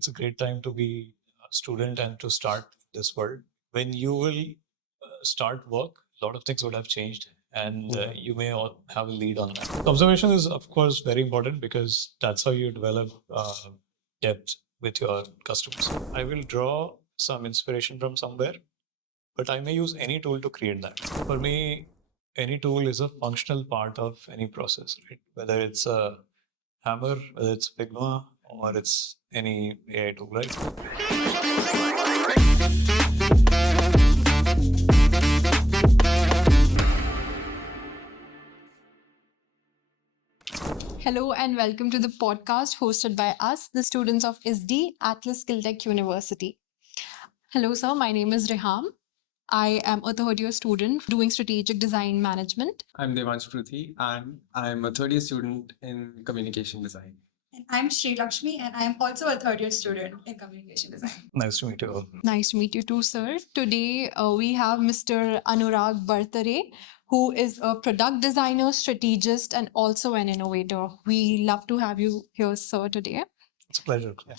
it's a great time to be a student and to start this world. When you will start work, a lot of things would have changed, and you may all have a lead on that. Observation is, of course, very important because that's how you develop depth with your customers. I will draw some inspiration from somewhere, but I may use any tool to create that. For me, any tool is a functional part of any process, right? Whether it's a hammer, whether it's Figma, or it's any AI tool, right? Hello and welcome to the podcast hosted by us, the students of ISDI Atlas Skill Tech University. Hello, sir. My name is Reham. I am a third year student doing strategic design management. I'm Devansh Pruthi, and I'm a third year student in communication design. And I'm Sri Lakshmi, and I'm also a third year student in communication design. Nice to meet you all. Nice to meet you too, sir. Today we have Mr. Anurag Bartare, who is a product designer, strategist, and also an innovator. We love to have you here, sir, today. It's a pleasure. Yeah.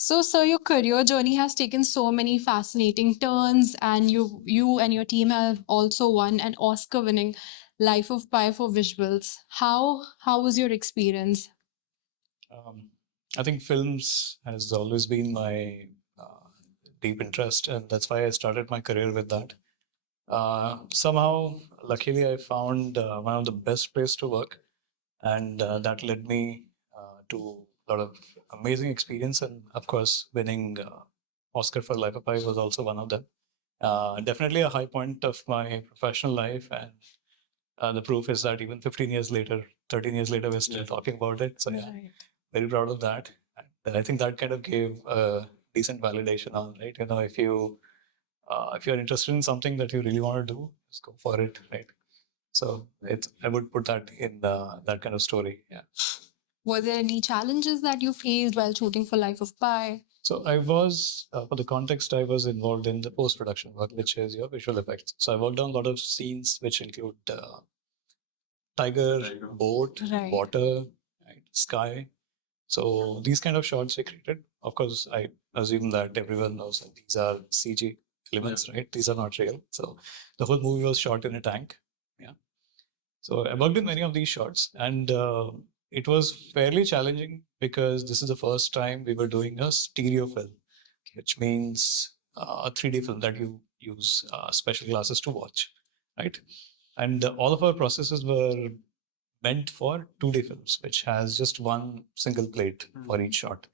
So, sir, your career journey has taken so many fascinating turns, and you and your team have also won an Oscar-winning Life of Pi for visuals. How was your experience? I think films has always been my deep interest, and that's why I started my career with that. Somehow, luckily, I found one of the best place to work, and that led me to a lot of amazing experience, and of course, winning Oscar for Life of Pi was also one of them. Definitely a high point of my professional life, and the proof is that even 15 years later, 13 years later, we're still talking about it. So yeah, Right. very proud of that. And I think that kind of gave a decent validation on, right? You know, if you're interested in something that you really want to do, just go for it, right? So I would put that in that kind of story. Yeah. Were there any challenges that you faced while shooting for Life of Pi? So I was, for the context, I was involved in the post-production work, which is your visual effects. So I worked on a lot of scenes which include tiger, boat, Right. water, right, sky. So these kind of shots we created. Of course, I assume that everyone knows that these are CG elements, right? These are not real. So the whole movie was shot in a tank. Yeah. So I worked in many of these shots, and it was fairly challenging because this is the first time we were doing a stereo film, which means a 3D film that you use special glasses to watch, right? And all of our processes were meant for 2D films, which has just one single plate for each shot.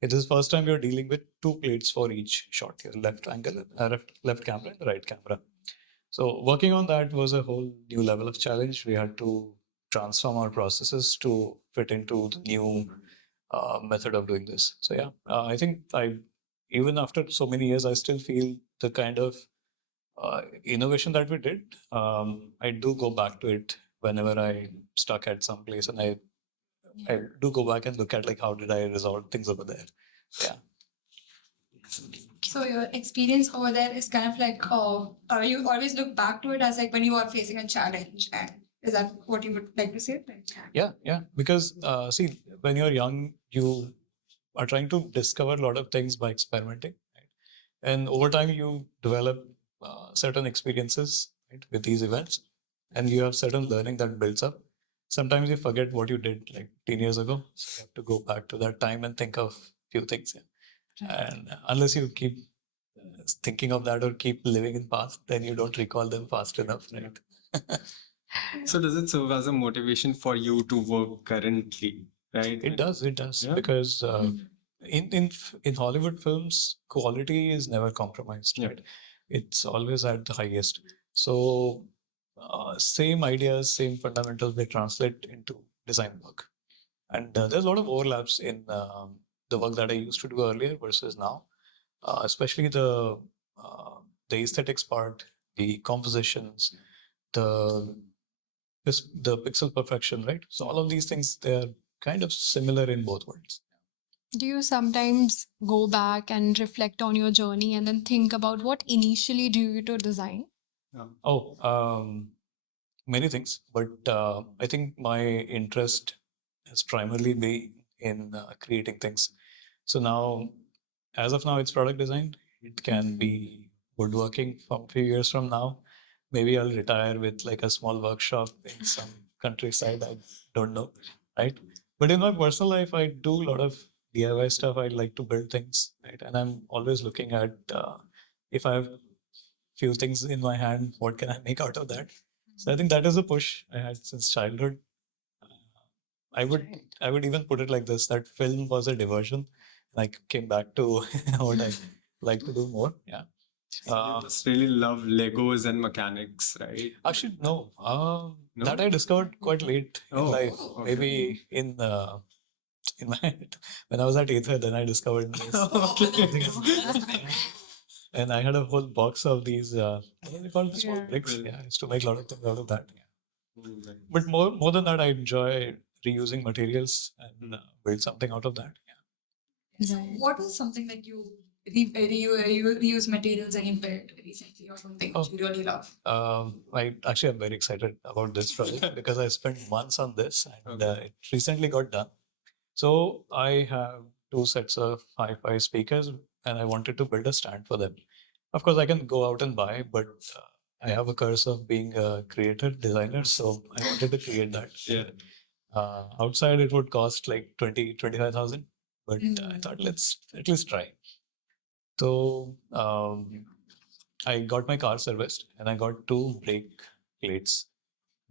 It is the first time we are dealing with two plates for each shot, your left camera and the right camera. So working on that was a whole new level of challenge. We had to transform our processes to fit into the new method of doing this. So yeah, I think even after so many years, I still feel the kind of innovation that we did. I do go back to it whenever I'm stuck at some place, and I do go back and look at like how did I resolve things over there. Yeah. So your experience over there is kind of like, you always look back to it as like when you are facing a challenge, and is that what you would like to say? Yeah. Because see, when you're young, you are trying to discover a lot of things by experimenting, right? And over time, you develop certain experiences, right, with these events, and you have certain learning that builds up. Sometimes you forget what you did like 10 years ago, so you have to go back to that time and think of few things. Yeah. And unless you keep thinking of that or keep living in past, then you don't recall them fast enough, right? So does it serve as a motivation for you to work currently, right? It does. Yeah. Because in Hollywood films, quality is never compromised, Yeah. right? It's always at the highest. So same ideas, same fundamentals, they translate into design work. And there's a lot of overlaps in the work that I used to do earlier versus now, especially the aesthetics part, the compositions, the the pixel perfection, right? So all of these things, they're kind of similar in both worlds. Do you sometimes go back and reflect on your journey and then think about what initially drew you to design? Many things, but I think my interest has primarily been in creating things. So now, as of now, it's product design. It can be woodworking from a few years from now. Maybe I'll retire with like a small workshop in some countryside. I don't know, right? But in my personal life, I do a lot of DIY stuff. I like to build things, right? And I'm always looking at if I have few things in my hand, what can I make out of that? So I think that is a push I had since childhood. I would Right. I would even put it like this: that film was a diversion. And I came back to what I like to do more. Yeah. You must really love Legos and mechanics, right? Actually, no. No? That I discovered quite late in Oh, life. okay. Maybe in my when I was at Ather, then I discovered this. And I had a whole box of these. What are they called? Small Yeah. bricks. Well- Yeah, I used to make a lot of things out of that. Yeah. Mm, But more than that, I enjoy reusing materials and build something out of that. Yeah. So Right. what was something that you reuse materials and you built recently or something Oh. which you really love? I actually am very excited about this project because I spent months on this and it recently got done. So I have two sets of hi-fi speakers and I wanted to build a stand for them. Of course, I can go out and buy, but I have a curse of being a creator designer, so I wanted to create that. Yeah. Outside, it would cost like 25,000, but I thought let's at least try. So I got my car serviced and I got two brake plates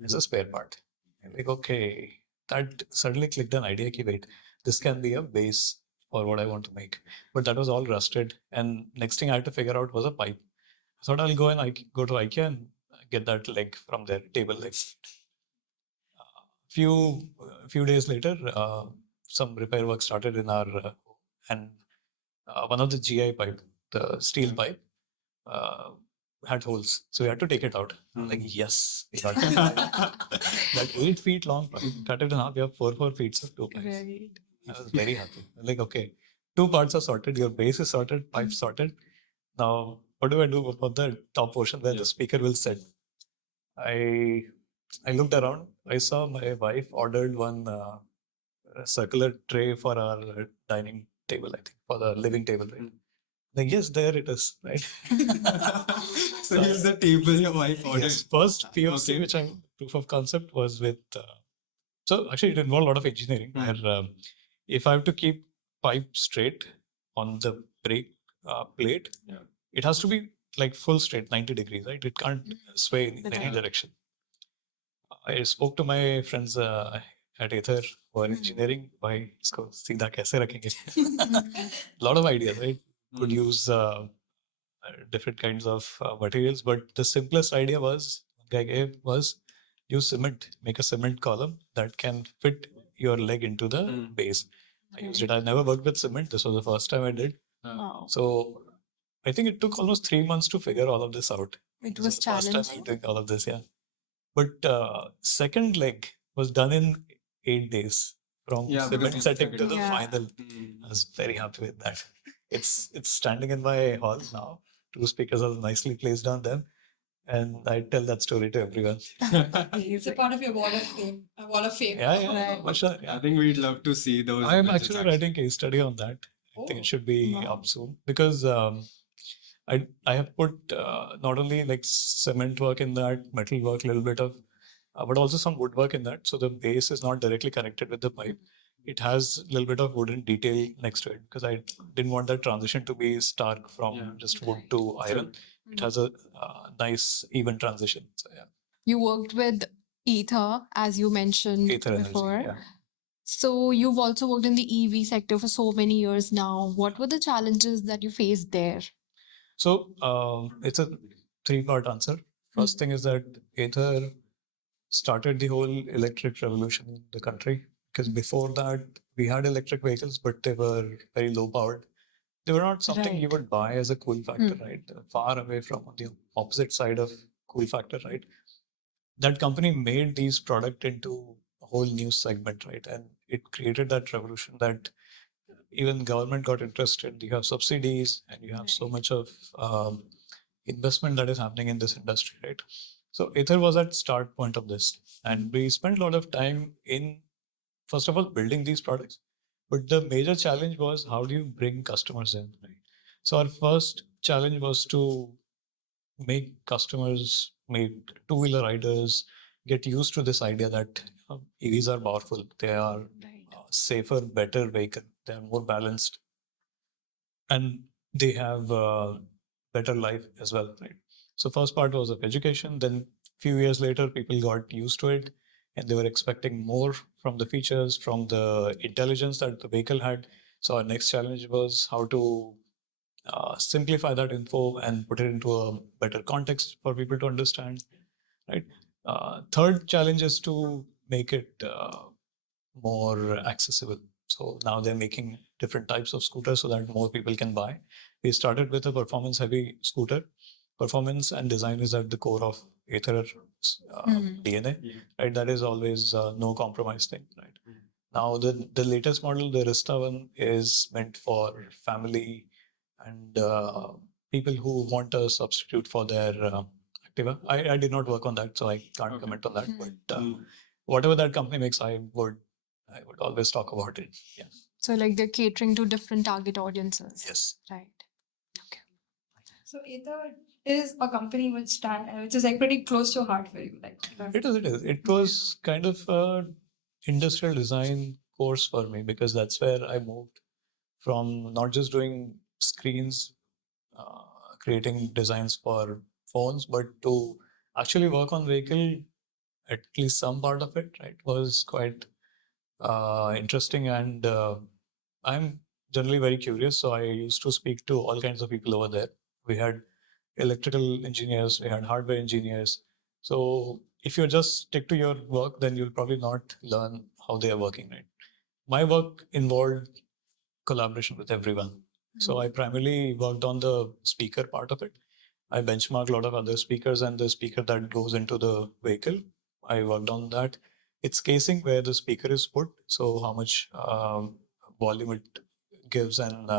as a spare part. I'm like, okay, that suddenly clicked an idea. Ki, wait, this can be a base for what I want to make. But that was all rusted. And next thing I had to figure out was a pipe. I thought I'll go and go to IKEA and get that leg from their table leg. Few days later, some repair work started in our and one of the GI pipe, the steel pipe, uh, had holes, so we had to take it out. I'm like, yes, we got it. That 8 feet long pipe, cut it in half. We have 4 feet of two pipes. Right. I was very happy. I'm like, okay, two parts are sorted. Your base is sorted, pipe sorted. Now, what do I do about the top portion where the speaker will sit? I looked around. I saw my wife ordered one circular tray for our dining table, I think, for the living table. Right? Like, yes, there it is, right? So here's the table your wife ordered. Yes, first POC, Okay. which I proof of concept was with. So actually, it involved a lot of engineering. Where if I have to keep pipe straight on the brake plate, it has to be like full straight, 90 degrees, right? It can't sway in any direction. I spoke to my friends at Ather who are engineering. Why isko सीधा कैसे रखेंगे? Lot of ideas, right? Could use different kinds of materials, but the simplest idea was guy gave was use cement, make a cement column that can fit your leg into the base. I used it. I never worked with cement. This was the first time I did. Wow. So I think it took almost 3 months to figure all of this out. It This was the first time I'm challenging. doing all of this, yeah. But second leg was done in 8 days from Yeah, because cement you setting took to it the out. final. I was very happy with that. It's standing in my hall now. Two speakers are nicely placed on them, and I tell that story to everyone. It's a part of your wall of fame. A wall of fame. Yeah, yeah, Right. for sure. I Yeah. think we'd love to see those. I'm images actually writing a case study on that. I think it should be Wow. up soon because I have put not only like cement work in that, metal work, a little bit of, but also some woodwork in that. So the base is not directly connected with the pipe. It has a little bit of wooden detail next to it because I didn't want that transition to be stark from just wood to iron. It has a nice even transition. So yeah, You worked with Ether, as you mentioned Aether energy. before. Yeah. So you've also worked in the EV sector for so many years now. What were the challenges that you faced there? So it's a three-part answer. First thing is that Aether started the whole electric revolution in the country because before that we had electric vehicles, but they were very low powered. They were not something you Right. would buy as a cool factor, right? They were far away from on the opposite side of cool factor, right? That company made these product into a whole new segment, right? And it created that revolution that even government got interested. You have subsidies and you have so much of investment that is happening in this industry, right? So Ether was at start point of this, and we spent a lot of time in first of all building these products, But the major challenge was how do you bring customers in, right? So our first challenge was to make customers, make two-wheeler riders get used to this idea that EVs are powerful. They are safer, better vehicle. They are more balanced, and they have better life as well, right? So first part was of education. Then few years later, people got used to it, and they were expecting more from the features, from the intelligence that the vehicle had. So our next challenge was how to simplify that info and put it into a better context for people to understand, right? Third challenge is to make it more accessible. So now they're making different types of scooters so that more people can buy. We started with a performance heavy scooter. Performance and design is at the core of Ather DNA, right? That is always no compromise thing, right? Now the latest model, the Rista one, is meant for family and people who want a substitute for their Activa. I did not work on that, so I can't comment on that. But whatever that company makes, I would always talk about it. Yeah. So like they're catering to different target audiences. Yes. Right. Okay. So Ather is a company which is like pretty close to heart for you. Like It is. It is. It was kind of a industrial design course for me because that's where I moved from not just doing screens, creating designs for phones, but to actually work on vehicle. At least some part of it, right, was quite interesting, and I'm generally very curious, so I used to speak to all kinds of people over there. We had electrical engineers, we had hardware engineers. So if you just stick to your work, then you'll probably not learn how they are working, right? My work involved collaboration with everyone. So I primarily worked on the speaker part of it. I benchmarked a lot of other speakers, and the speaker that goes into the vehicle, I worked on that. It's casing where the speaker is put, so how much volume it gives, and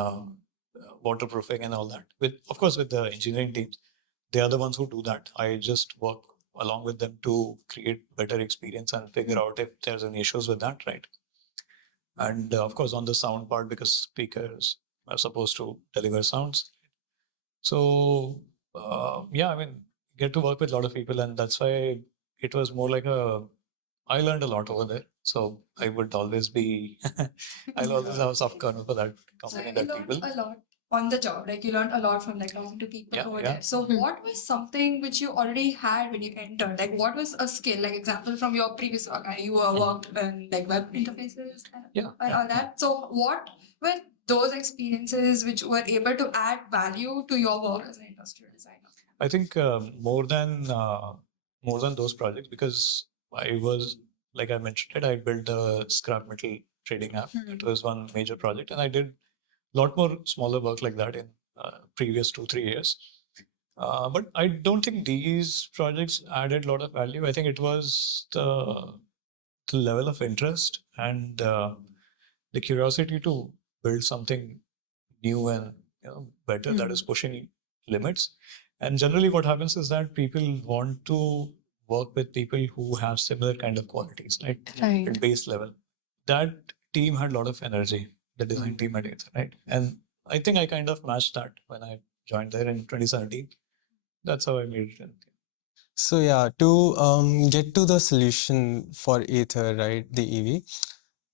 waterproofing and all that. With, of course, with the engineering teams, they are the ones who do that. I just work along with them to create better experience and figure out if there's any issues with that, right? And of course, on the sound part, because speakers are supposed to deliver sounds. So yeah, I mean, get to work with a lot of people, and that's why it was more like I learned a lot over there. So I would always be, I'll always have a soft corner for that So company, you that learned people. a lot on the job. Like you learned a lot from like talking to people Yeah, over yeah. there. So what was something which you already had when you entered? Like what was a skill? Like example from your previous work, you worked in like web interfaces Yeah, and all that. So what were those experiences which were able to add value to your work as an industrial designer? I think more than those projects, because I was, like I mentioned it, I built the scrap metal trading app. It was one major project, and I did a lot more smaller work like that in previous 2-3 years. But I don't think these projects added a lot of value. I think it was the level of interest and the curiosity to build something new and better that is pushing limits. And generally, what happens is that people want to work with people who have similar kind of qualities, right? Right. At base level. That team had a lot of energy, the design team at Ather, right? And I think I kind of matched that when I joined there in 2017. That's how I made it. So yeah, to get to the solution for Ather, right, the EV,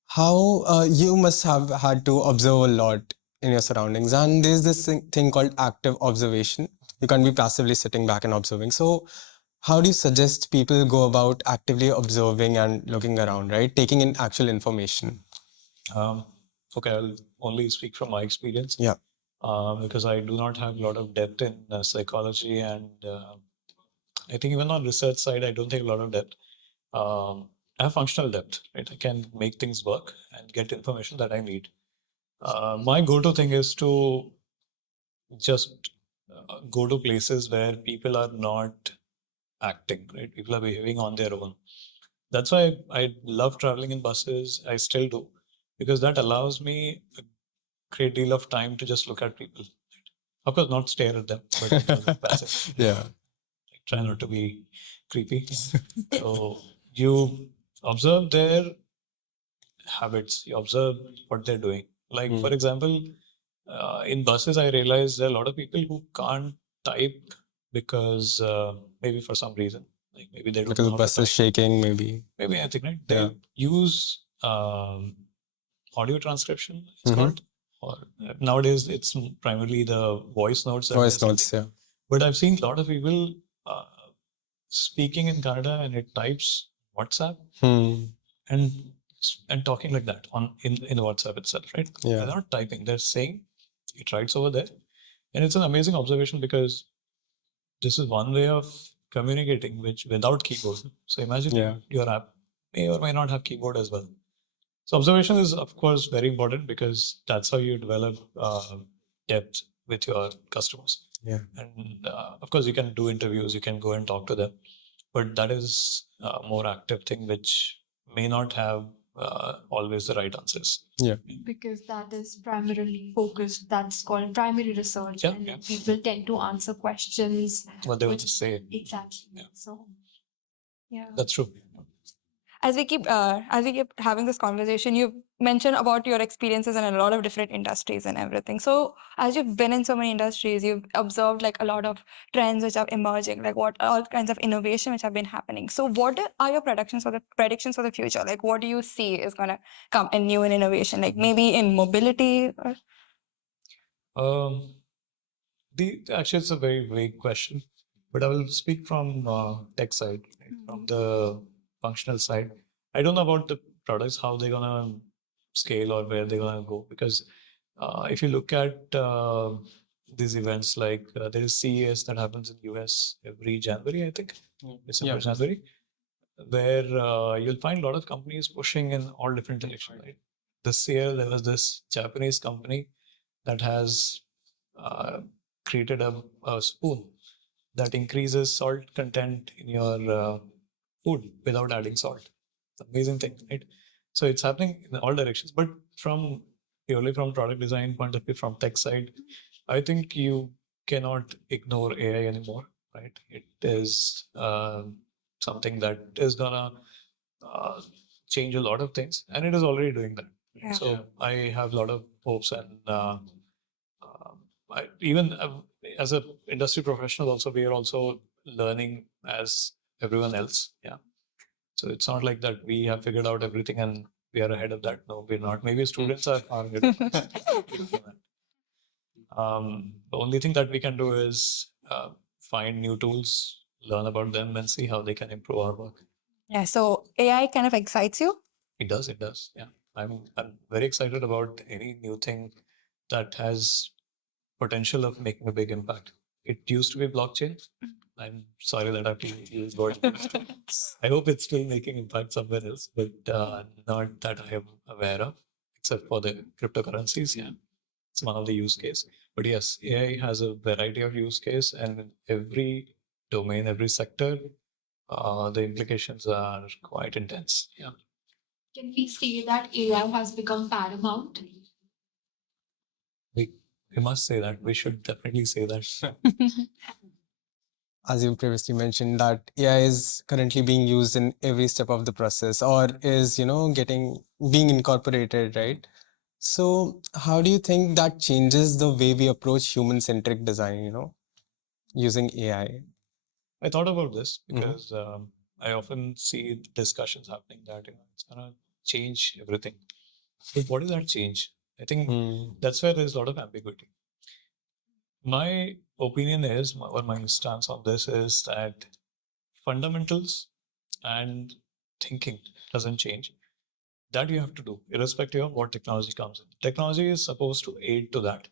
how you must have had to observe a lot in your surroundings, and there's this thing called active observation. You can't be passively sitting back and observing. So how do you suggest people go about actively observing and looking around, right, taking in actual information? Okay, I'll only speak from my experience. Yeah. Because I do not have a lot of depth in psychology, and I think even on research side, I don't think a lot of depth. I have functional depth, right? I can make things work and get information that I need. My go-to thing is to just go to places where people are not acting, right? People are behaving on their own. That's why I love traveling in buses. I still do, because that allows me a great deal of time to just look at people. Of course, not stare at them, but passive. Yeah. Try not to be creepy. So you observe there, habits. You observe what they're doing. Like, Hmm. for example, in buses, I realized there are a lot of people who can't type because maybe for some reason, like maybe they don't Because know the how to bus is type. shaking, maybe. Maybe I think, right? They Yeah. use audio transcription, it's Mhm. called. Or nowadays, it's primarily the voice notes that Voice they're notes, sending. yeah. But I've seen a lot of people speaking in Kannada and it types WhatsApp Hmm. and talking like that in WhatsApp itself, right? Yeah. They're not typing; they're saying it writes over there, and it's an amazing observation because this is one way of communicating which without keyboard. So imagine Yeah. your app may or may not have keyboard as well. So observation is of course very important because that's how you develop depth with your customers. Yeah. And of course, you can do interviews, you can go and talk to them, but that is a more active thing which may not have always the right answers. Yeah. Because that is primarily focused, that's called primary research, Yeah, and yeah. people tend to answer questions. What they want which- to say. Exactly. Yeah. So, yeah. That's true. As we keep having this conversation, you've mentioned about your experiences in a lot of different industries and everything. So as you've been in so many industries, you've observed like a lot of trends which are emerging, like what all kinds of innovation which have been happening. So what are your predictions for the future? Like what do you see is gonna come in new in innovation? Like maybe in mobility or Um, actually, it's a very vague question, but I will speak from tech side, right? From the functional side. I don't know about the products, how they're gonna scale or where they're gonna go, because if you look at these events, like there is CES that happens in US every January, I think, December, Yeah. January, where you'll find a lot of companies pushing in all different directions, right? This year, there was this Japanese company that has uh, created a spoon that increases salt content in your food without adding salt. Amazing thing, right? So it's happening in all directions. But from purely from product design point of view, from tech side, I think you cannot ignore AI anymore, right? It is something that is gonna uh, change a lot of things, and it is already doing that. Yeah. So I have a lot of hopes, and even as a industry professional, also we are also learning as everyone else. Yeah. So it's not like that we have figured out everything and we are ahead of that. No, we're not. Maybe students are ahead of that. The only thing that we can do is find new tools, learn about them, and see how they can improve our work. yeah. So AI kind of excites you. It does. It does. Yeah. I'm very excited about any new thing that has potential of making a big impact. It used to be blockchain. I'm sorry that I have to use word. I hope it's still making impact somewhere else, but not that I am aware of, except for the cryptocurrencies. Yeah, it's one of the use case. But yes, AI has a variety of use case, and in every domain, every sector, the implications are quite intense. Yeah. Can we say that AI has become paramount? We, we must say that. We should definitely say that. As you previously mentioned, that AI is currently being used in every step of the process, or is, being incorporated, right? So how do you think that changes the way we approach human-centric design, using AI? I thought about this Mhm. because I often see discussions happening that it's gonna change everything. But what is that change? I think Hmm. that's where there's a lot of ambiguity. My opinion is, or my stance on this is that fundamentals and thinking doesn't change. That you have to do, irrespective of what technology comes in. Technology is supposed to aid to that,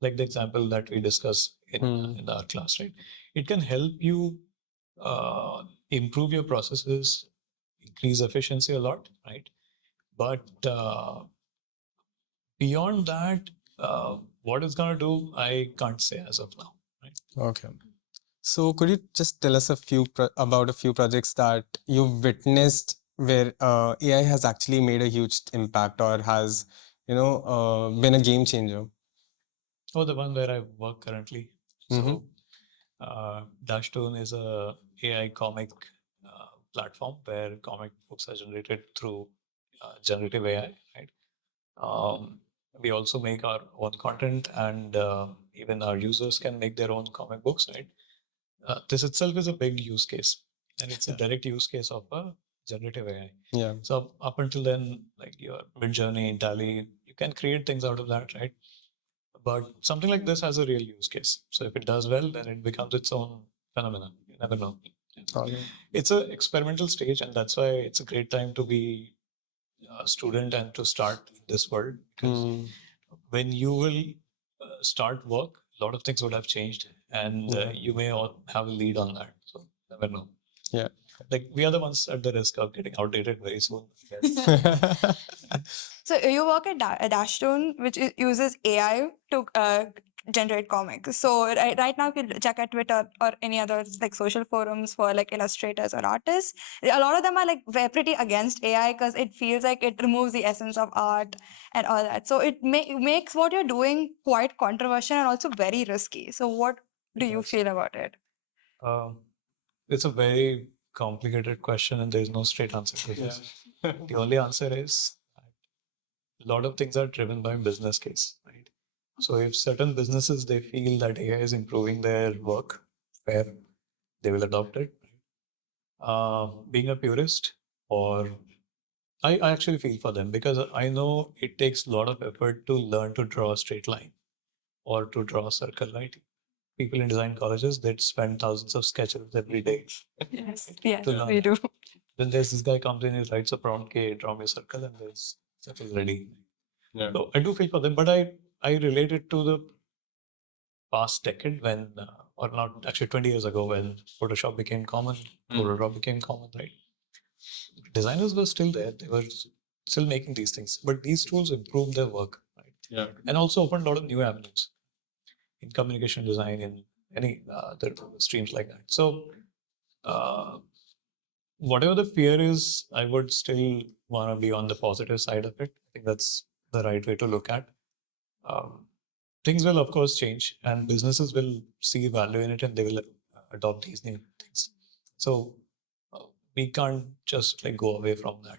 like the example that we discuss in our class, right? It can help you improve your processes, increase efficiency a lot, right? But beyond that, what it's going to do, I can't say as of now. Right? Okay. So could you just tell us about a few projects that you've witnessed where AI has actually made a huge impact, or has, been a game changer? Oh, the one where I work currently. Mhm. So, Dashtoon is a AI comic platform where comic books are generated through generative AI, right? We also make our own content, and even our users can make their own comic books, right? This itself is a big use case, and it's a direct use case of a generative AI. Yeah. So up until then, like your Midjourney in Tally, you can create things out of that, right? But something like this has a real use case. So if it does well, then it becomes its own phenomenon. You never know. It's an experimental stage, and that's why it's a great time to be a student and to start in this world, because when you will start work, a lot of things would have changed, and you may all have a lead on that. So never know. Yeah. Like we are the ones at the risk of getting outdated very soon. So you work at Dashtoon, which uses AI to generate comics. So right now, if you check at Twitter or any other like social forums for like illustrators or artists, a lot of them are like pretty against AI because it feels like it removes the essence of art and all that. So it makes what you're doing quite controversial and also very risky. So what do you feel about it? It's a very complicated question, and there's no straight answer to this. The only answer is a lot of things are driven by business case, right? So if certain businesses they feel that AI is improving their work, where they will adopt it. Being a purist, or I actually feel for them, because I know it takes a lot of effort to learn to draw a straight line or to draw a circle, right? People in design colleges, they'd spend thousands of sketches every day. Yes, to learn we that. do. Then there's this guy comes in, he writes a prompt, okay, draw me a circle, and there's circle ready. Yeah. So I do feel for them, but I relate it to the past decade when, or not actually 20 years ago, when Photoshop became common, Photoshop became common, right? Designers were still there; they were still making these things, but these tools improved their work, right? Yeah. And also opened a lot of new avenues in communication design, in any other streams like that. So whatever the fear is, I would still want to be on the positive side of it. I think that's the right way to look at. Things will of course change, and businesses will see value in it, and they will adopt these new things. So we can't just like go away from that.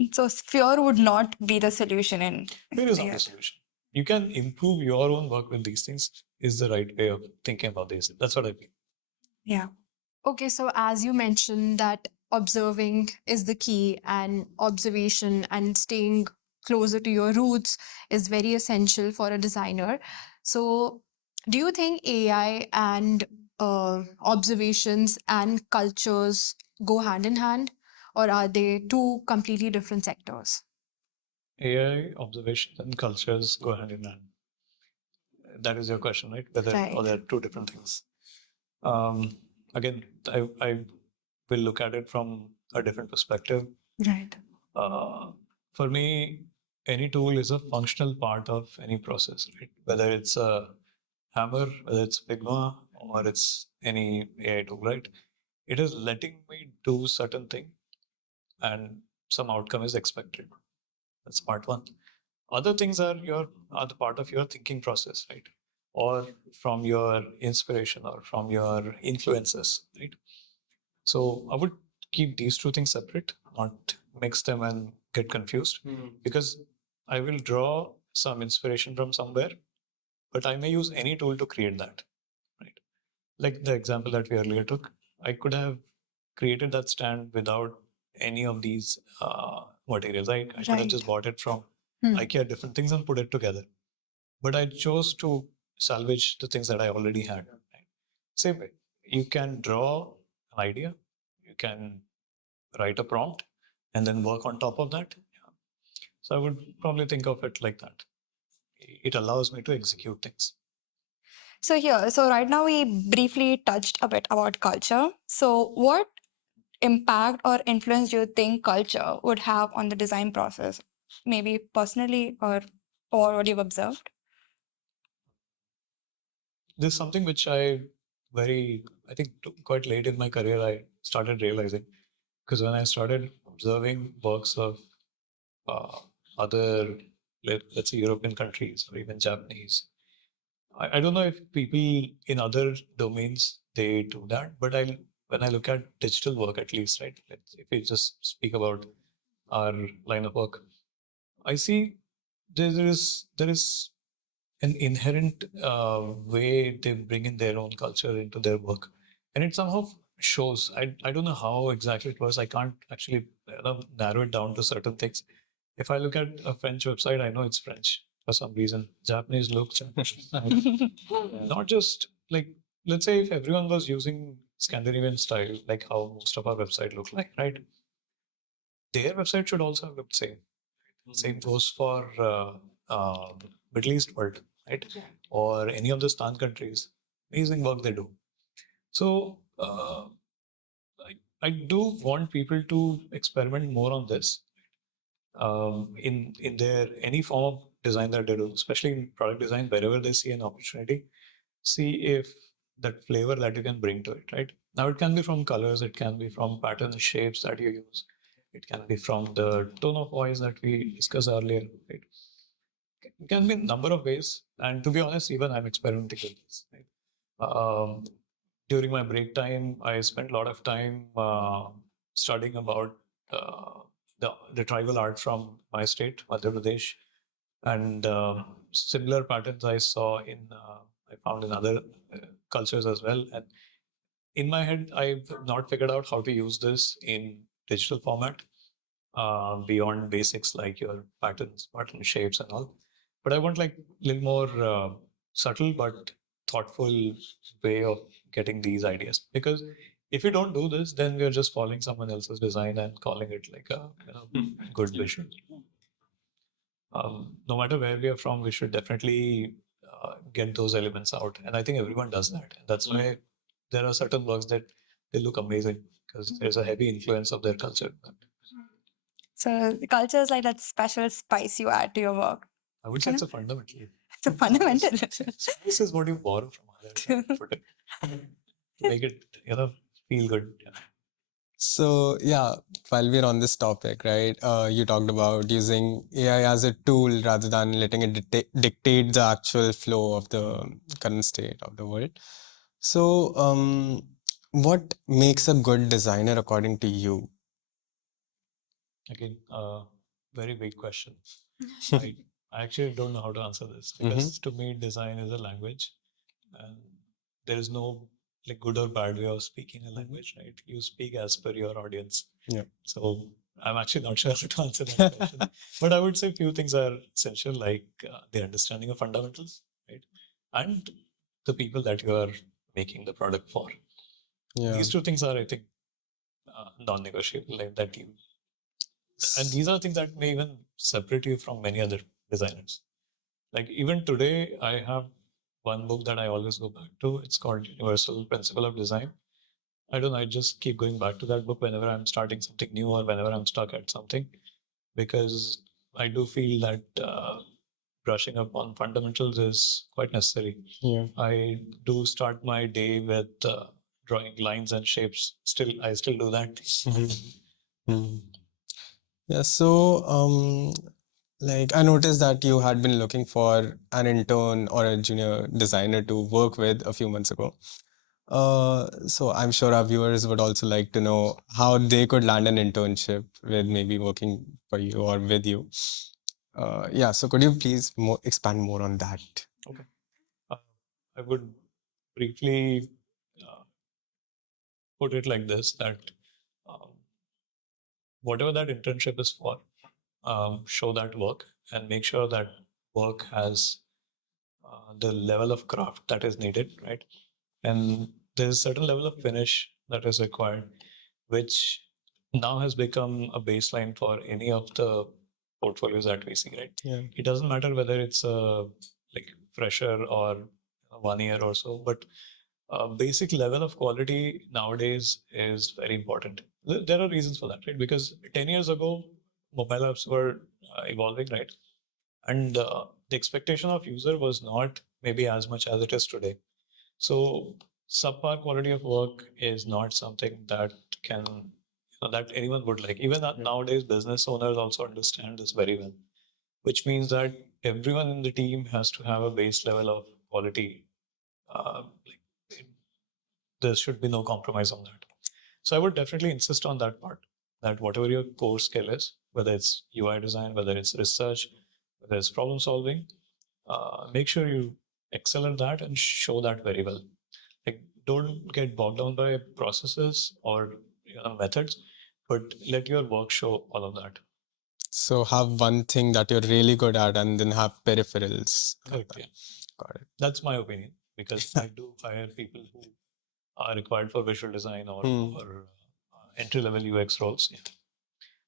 Right? So fear would not be the solution in Fear is not the solution. You can improve your own work with these things, is the right way of thinking about this. That's what I feel. Yeah. Okay, so as you mentioned that observing is the key, and observation and staying closer to your roots is very essential for a designer. So, do you think AI and observations and cultures go hand in hand, or are they two completely different sectors? AI, observation, and cultures go hand in hand. That is your question, right? Whether or they're two different things. Again, I will look at it from a different perspective. Right. For me, any tool is a functional part of any process, right? Whether it's a hammer, whether it's Figma, or it's any AI tool, right? It is letting me do certain thing, and some outcome is expected. That's part one. Other things are the part of your thinking process, right? Or from your inspiration or from your influences, right? So I would keep these two things separate, not mix them and get confused, because I will draw some inspiration from somewhere, but I may use any tool to create that, right? Like the example that we earlier took, I could have created that stand without any of these materials. I could have just bought it from IKEA, different things, and put it together. But I chose to salvage the things that I already had. Right? Same way, you can draw an idea, you can write a prompt, and then work on top of that. Yeah. So I would probably think of it like that. It allows me to execute things. So right now we briefly touched a bit about culture. So what impact or influence do you think culture would have on the design process? Maybe personally or what you've observed? This is something which I think quite late in my career, I started realizing. Because when I started observing works of other, let's say, European countries or even Japanese, I don't know if people in other domains they do that, but when I look at digital work, at least, right? If we just speak about our line of work, I see there is an inherent way they bring in their own culture into their work, and it somehow shows. I don't know how exactly it was. I can't actually narrow it down to certain things. If I look at a French website, I know it's French for some reason. Japanese look, Japanese. Not just like, let's say if everyone was using Scandinavian style, like how most of our website look like, right? Their website should also have looked same. Same goes for Middle East world, right? Or any of the Stan countries. Amazing work they do. So I do want people to experiment more on this in their any form of design that they do, especially in product design, wherever they see an opportunity, see if that flavor that you can bring to it, right? Now it can be from colors, it can be from patterns, shapes that you use, it can be from the tone of voice that we discussed earlier, right? It can be a number of ways, and to be honest, even I'm experimenting with this. Right? During my break time, I spent a lot of time studying about uh, the tribal art from my state, Madhya Pradesh, and similar patterns I saw I found in other cultures as well. And in my head, I've not figured out how to use this in digital format beyond basics like your patterns, pattern shapes, and all. But I want like a little more subtle but thoughtful way of getting these ideas. Because if you don't do this, then we're just following someone else's design and calling it like a good vision. No matter where we are from, we should definitely get those elements out. And I think everyone does that. And that's why there are certain works that they look amazing because there's a heavy influence of their culture. So the culture is like that special spice you add to your work. I would say it's a fundamental. It's a fundamental. This is what you borrow from others and put it to make it, feel good. Yeah. So yeah, while we're on this topic, right, you talked about using AI as a tool rather than letting it dictate the actual flow of the current state of the world. So what makes a good designer according to you? Again, very big question. I actually don't know how to answer this because to me, design is a language, and there is no like good or bad way of speaking a language, right? You speak as per your audience. Yeah. So I'm actually not sure how to answer that question. But I would say a few things are essential, like the understanding of fundamentals, right? And the people that you are making the product for. Yeah. These two things are, I think, non-negotiable. Like that you, and these are things that may even separate you from many other designers. Like even today, I have one book that I always go back to. It's called Universal Principle of Design. I don't know, I just keep going back to that book whenever I'm starting something new or whenever I'm stuck at something, because I do feel that brushing up on fundamentals is quite necessary. Yeah. I do start my day with drawing lines and shapes. I still do that. Yeah. So like I noticed that you had been looking for an intern or a junior designer to work with a few months ago. So I'm sure our viewers would also like to know how they could land an internship with maybe working for you or with you. Yeah, so could you please expand more on that? Okay. I would briefly put it like this, that um, whatever that internship is for, show that work and make sure that work has the level of craft that is needed, right? And there's a certain level of finish that is required, which now has become a baseline for any of the portfolios that we see, right? Yeah. It doesn't matter whether it's a like fresher or 1 year or so, but basic level of quality nowadays is very important. There are reasons for that, right? Because 10 years ago, mobile apps were evolving, right? And the expectation of user was not maybe as much as it is today. So subpar quality of work is not something that can that anyone would like. Even nowadays, business owners also understand this very well, which means that everyone in the team has to have a base level of quality. There should be no compromise on that. So I would definitely insist on that part, that whatever your core skill is, whether it's UI design, whether it's research, whether it's problem solving. Make sure you excel at that and show that very well. Like, don't get bogged down by processes or methods, but let your work show all of that. So have one thing that you're really good at and then have peripherals. Correct. Yeah. Got it. That's my opinion, because I do hire people who are required for visual design or entry level UX roles. Yeah.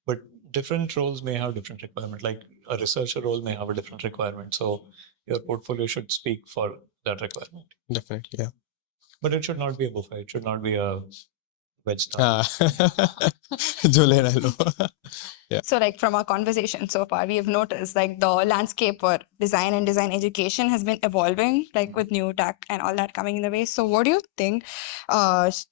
But different roles may have different requirement. Like a researcher role may have a different requirement. So your portfolio should speak for that requirement. Definitely, yeah. But it should not be a buffet. It should not be a veg Ah. thaali. Jole rehlo. So, like from our conversation so far, we have noticed like the landscape for design and design education has been evolving, like with new tech and all that coming in the way. So, what do you think as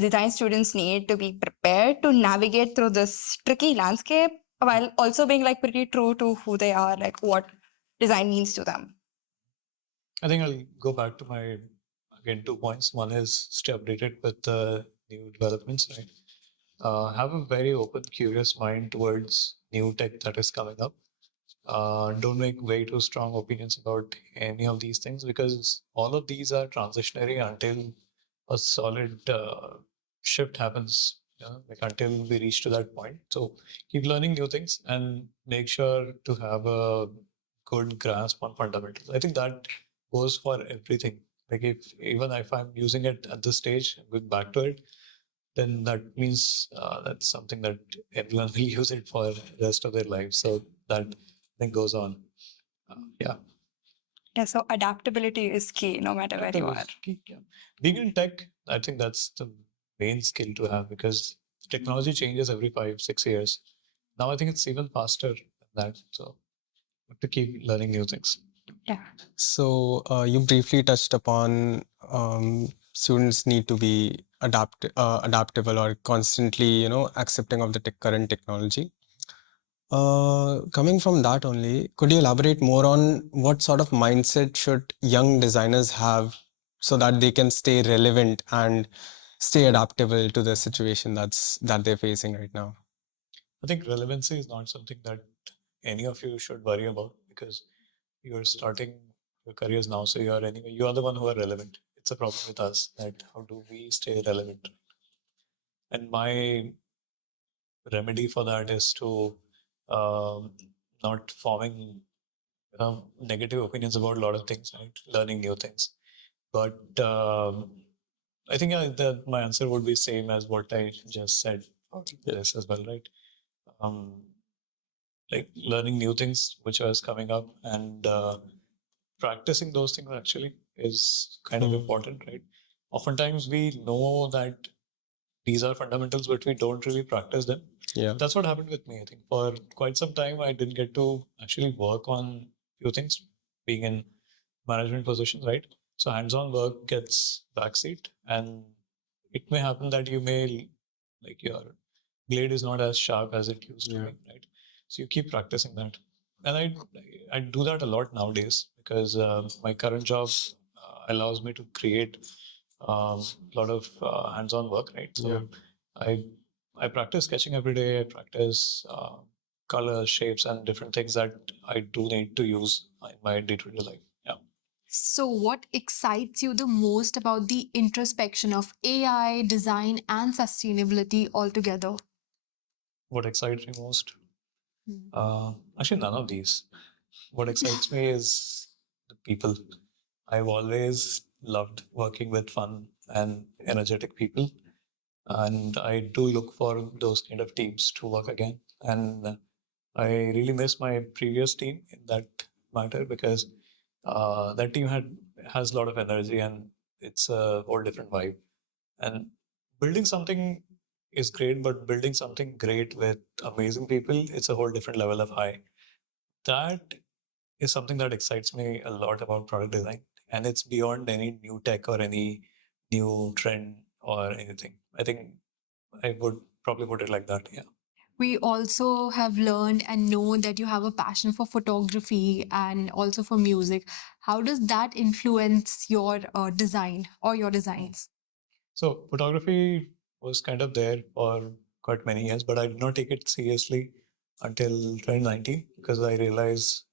design students need to be prepared to navigate through this tricky landscape while also being like pretty true to who they are, like what design means to them? I think I'll go back to my, again, 2 points. One is stay updated with the new developments, right? Have a very open, curious mind towards new tech that is coming up. Don't make way too strong opinions about any of these things, because all of these are transitionary until a solid shift happens, like until we reach to that point. So keep learning new things and make sure to have a good grasp on fundamentals. I think that goes for everything. Like even if I'm using it at this stage, going back to it, then that means that's something that everyone will use it for the rest of their lives. So that thing goes on. Yeah. Yeah, so adaptability is key no matter where you are. Yeah. Being in tech, I think that's the main skill to have, because technology changes every 5-6 years. Now I think it's even faster than that. So you have to keep learning new things. Yeah. So you briefly touched upon students need to be adaptable or constantly, accepting of the current technology. Coming from that only, could you elaborate more on what sort of mindset should young designers have so that they can stay relevant and stay adaptable to the situation that they're facing right now? I think relevancy is not something that any of you should worry about, because you're starting your careers now. So you are the one who are relevant. It's a problem with us that how do we stay relevant? And my remedy for that is to not forming negative opinions about a lot of things, right? Learning new things. But I think my answer would be same as what I just said for this as well, right? Like learning new things which was coming up, and practicing those things actually is kind of important, right? Oftentimes we know that these are fundamentals, but we don't really practice them. Yeah. That's what happened with me. I think for quite some time, I didn't get to actually work on few things, being in management positions, right? So hands-on work gets backseat, and it may happen that you may, like, your blade is not as sharp as it used to be, right? So you keep practicing that. And I do that a lot nowadays, because my current job allows me to create a lot of hands-on work, right? So I practice sketching every day. I practice colors, shapes, and different things that I do need to use in my day-to-day life. Yeah. So, what excites you the most about the introspection of AI, design, and sustainability altogether? What excites me most? Hmm. Actually, none of these. What excites me is the people. I've always loved working with fun and energetic people, and I do look for those kind of teams to work again. And I really miss my previous team in that matter, because that team has a lot of energy, and it's a whole different vibe. And building something is great, but building something great with amazing people, it's a whole different level of high. That is something that excites me a lot about product design, and it's beyond any new tech or any new trend or anything. I think I would probably put it like that. Yeah. We also have learned and know that you have a passion for photography and also for music. How does that influence your design or your designs? So photography was kind of there for quite many years, but I did not take it seriously until 2019 because I realized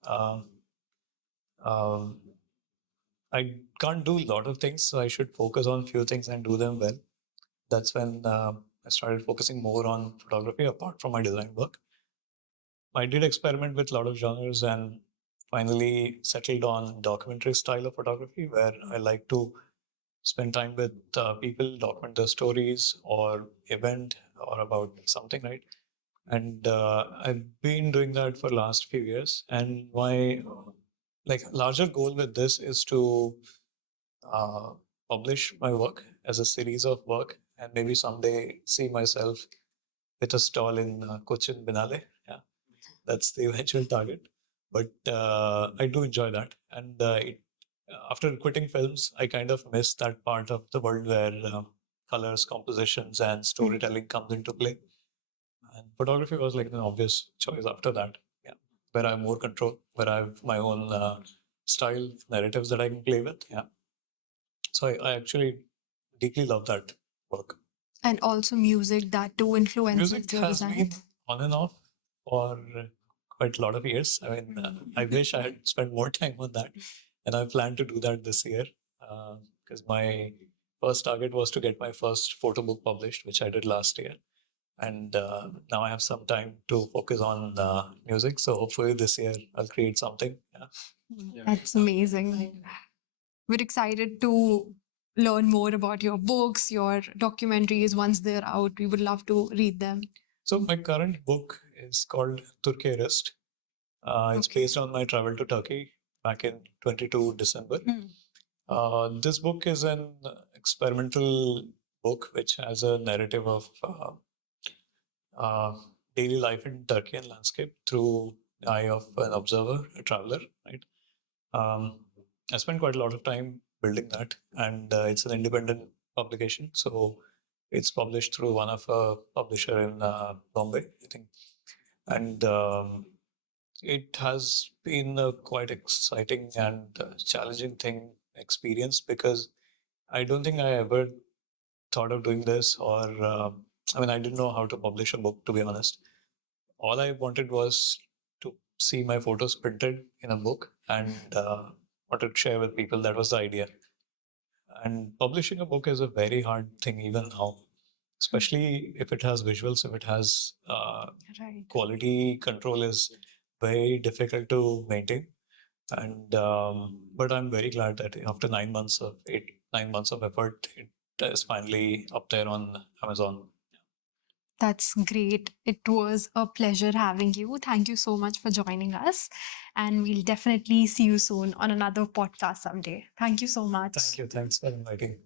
I can't do a lot of things, so I should focus on few things and do them well. That's when I started focusing more on photography apart from my design work. I did experiment with a lot of genres and finally settled on documentary style of photography where I like to spend time with people, document their stories or event or about something, right? And I've been doing that for last few years. And my larger goal with this is to uh, publish my work as a series of work and maybe someday see myself with a stall in Cochin, Binale. Yeah, that's the eventual target. But I do enjoy that. And after quitting films, I kind of miss that part of the world where colors, compositions, and storytelling comes into play. And photography was like an obvious choice after that. Yeah, where I have more control, where I have my own style, narratives that I can play with. Yeah. So I actually deeply love that work. And also music that too influences Music your has design. been on and off for quite a lot of years. I mean, I wish I had spent more time on that, and I plan to do that this year because my first target was to get my first photo book published, which I did last year. And now I have some time to focus on music. So hopefully this year I'll create something. Yeah. That's amazing. We're excited to learn more about your books, your documentaries once they're out. We would love to read them. So my current book is called Turkeyist. It's Okay. based on my travel to Turkey back in 22 December. This book is an experimental book which has a narrative of daily life in Turkey and landscape through the eye of an observer, a traveler, right? I spent quite a lot of time building that, and it's an independent publication, so it's published through one of a publisher in Bombay, I think, and it has been a quite exciting and challenging experience because I don't think I ever thought of doing this, or I mean, I didn't know how to publish a book, to be honest. All I wanted was to see my photos printed in a book and wanted to share with people. That was the idea. And publishing a book is a very hard thing even now, especially if it has visuals, if it has Right. quality control is very difficult to maintain. And but I'm very glad that after 9 months of 9 months of effort, it is finally up there on Amazon. That's great. It was a pleasure having you. Thank you so much for joining us. And we'll definitely see you soon on another podcast someday. Thank you so much. Thank you. Thanks for inviting.